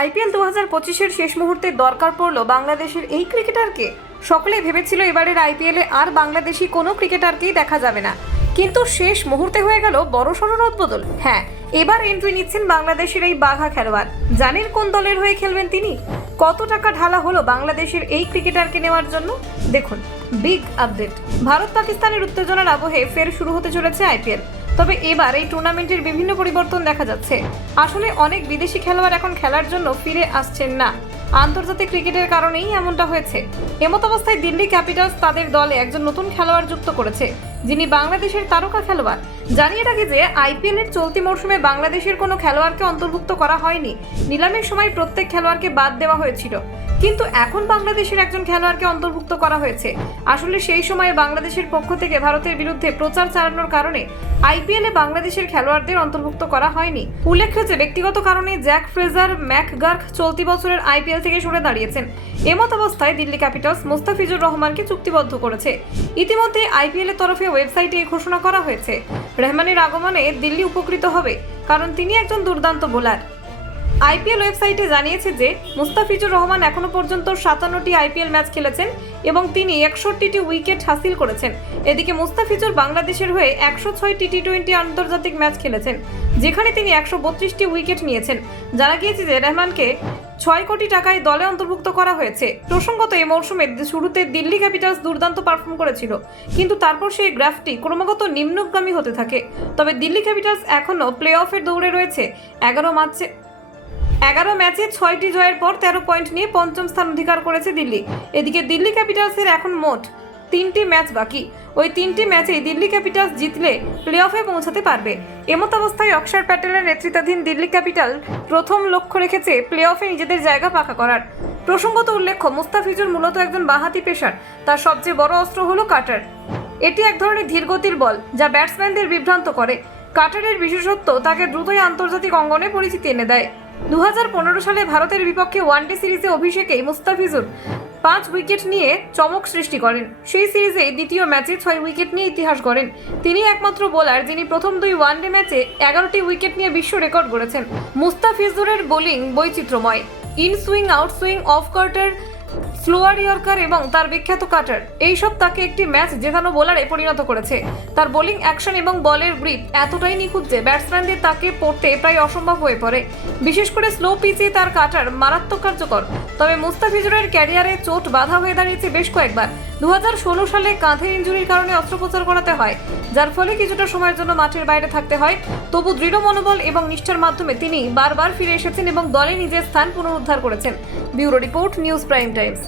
IPL 2025-এর শেষ মুহূর্তে দরকার পড়ল বাংলাদেশের এই ক্রিকেটারকে। সকলেই ভেবেছিল এবারের আইপিএলে আর বাংলাদেশি কোনো ক্রিকেটারকেই দেখা যাবে না, কিন্তু শেষ মুহূর্তে হয়ে গেল বড়সড় রদবদল। হ্যাঁ, এবার এন্ট্রি নিচ্ছেন বাংলাদেশের এই বাঘা খেলোয়াড়। জানেন কোন দলের হয়ে খেলবেন তিনি? কত টাকা ঢালা হলো বাংলাদেশের এই ক্রিকেটারকে নেওয়ার জন্য? দেখুন বিগ আপডেট। ভারত পাকিস্তানের উত্তেজনার আবহে ফের শুরু হতে চলেছে আইপিএল। তবে এবার এই টুর্নামেন্টের বিভিন্ন পরিবর্তন দেখা যাচ্ছে। আসলে অনেক বিদেশি খেলোয়াড় এখন খেলার জন্য ফিরে আসছেন না, আন্তর্জাতিক ক্রিকেটের কারণেই এমনটা হয়েছে। এমত অবস্থায় দিল্লি ক্যাপিটালস তাদের দলে একজন নতুন খেলোয়াড় যুক্ত করেছে, যিনি বাংলাদেশের তারকা খেলোয়াড়। জানিয়ে রাখি যে আইপিএলের চলতি মৌসুমে বাংলাদেশের কোনো খেলোয়াড়কে অন্তর্ভুক্ত করা হয়নি। নিলামের সময় প্রত্যেক খেলোয়াড়কে বাদ দেওয়া হয়েছিল, কিন্তু এখন বাংলাদেশের একজন খেলোয়াড়কে অন্তর্ভুক্ত করা হয়েছে। আসলে সেই সময়ে বাংলাদেশের পক্ষ থেকে ভারতের বিরুদ্ধে প্রচার চালানোর কারণে আইপিএলে বাংলাদেশের খেলোয়াড়দের অন্তর্ভুক্ত করা হয়নি। উল্লেখ্য যে ব্যক্তিগত কারণে জ্যাক ফ্রেজার ম্যাকগার্ক চলতি বছরের আইপিএল থেকে সরে দাঁড়িয়েছেন। এমত অবস্থায় দিল্লি ক্যাপিটালস মুস্তাফিজুর রহমানকে চুক্তিবদ্ধ করেছে। ইতিমধ্যে আইপিএলের তরফে ওয়েবসাইটে ঘোষণা করা হয়েছে, রহমানের আগমনে দিল্লি উপকৃত হবে, কারণ তিনি একজন দুর্দান্ত বোলার। আইপিএল ওয়েবসাইটে জানিয়েছে যে মুস্তাফিজুর রহমান এখনো পর্যন্ত 57টি আইপিএল ম্যাচ খেলেছেন এবং তিনি 61টি উইকেট হাসিল করেছেন। এদিকে মুস্তাফিজুর বাংলাদেশের হয়ে 106টি টি20 আন্তর্জাতিক ম্যাচ খেলেছেন, যেখানে তিনি 132টি উইকেট নিয়েছেন। জানা গিয়েছে যে রহমানকে 6 কোটি টাকায় দলে অন্তর্ভুক্ত করা হয়েছে। প্রসঙ্গত এই মৌসুমে শুরুতে দিল্লি ক্যাপিটালস দুর্দান্ত পারফর্ম করেছিল, কিন্তু তারপর সেই গ্রাফটি ক্রমাগত নিম্নগামী হতে থাকে। তবে দিল্লি ক্যাপিটালস এখনও প্লে অফের দৌড়ে রয়েছে। 11 ম্যাচে 6টি জয়ের পর 13 পয়েন্ট নিয়ে পঞ্চম স্থান অধিকার করেছে দিল্লি। এদিকে দিল্লি ক্যাপিটালসের এখন মোট 3টি ম্যাচ বাকি। ওই 3টি ম্যাচেই দিল্লি ক্যাপিটালস জিতলে প্লে অফে পৌঁছাতে পারবে। এমত অবস্থায় অক্ষর প্যাটেলের নেতৃত্বাধীন দিল্লি ক্যাপিটাল প্রথম লক্ষ্য রেখেছে প্লে অফে নিজেদের জায়গা পাকা করার। প্রসঙ্গত উল্লেখ্য, মুস্তাফিজুর মূলত একজন বাঁহাতি পেসার। তার সবচেয়ে বড় অস্ত্র হলো কাটার। এটি এক ধরনের ধীরগতির বল, যা ব্যাটসম্যানদের বিভ্রান্ত করে। কাটারের বিশেষত্ব তাকে দ্রুতই আন্তর্জাতিক অঙ্গনে পরিচিতি এনে দেয়। 2015 সালে ভারতের বিপক্ষে ওয়ানডে সিরিজে অভিষেকেই মুস্তাফিজুর 5 উইকেট নিয়ে চমক সৃষ্টি করেন। সেই সিরিজে দ্বিতীয় ম্যাচে 6 উইকেট নিয়ে ইতিহাস গড়েন। তিনি একমাত্র বোলার যিনি প্রথম 2 ওয়ানডে ম্যাচে 11টি উইকেট নিয়ে বিশ্ব রেকর্ড গড়েছেন। মুস্তাফিজুরের বোলিং বৈচিত্র্যময়। In swing, out swing, of cutter, slower yorker এবং তার বিখ্যাত কাটার, এইসব তাকে একটি ম্যাচ জেতানো বোলারে পরিণত করেছে। তার বোলিং অ্যাকশন এবং বলের গ্রিপ এতটাই নিখুঁত যে ব্যাটসম্যানদের তাকে পড়তে প্রায় অসম্ভব হয়ে পড়ে। বিশেষ করে স্লো পিচে তার কাটার মারাত্মক কার্যকর। তবে মুস্তাফিজুরের ক্যারিয়ারে চোট বাধা হয়ে দাঁড়িয়েছে বেশ কয়েকবার। 2016 সালে কাঁধের ইনজুরির কারণে অস্ত্রোপচার করাতে হয়, যার ফলে কিছুটা সময়ের জন্য মাঠের বাইরে থাকতে হয়। তবু দৃঢ় মনোবল এবং নিষ্ঠার মাধ্যমে তিনি বারবার ফিরে এসেছেন এবং দলে নিজের স্থান পুনরুদ্ধার করেছেন। Bureau report, news prime Times.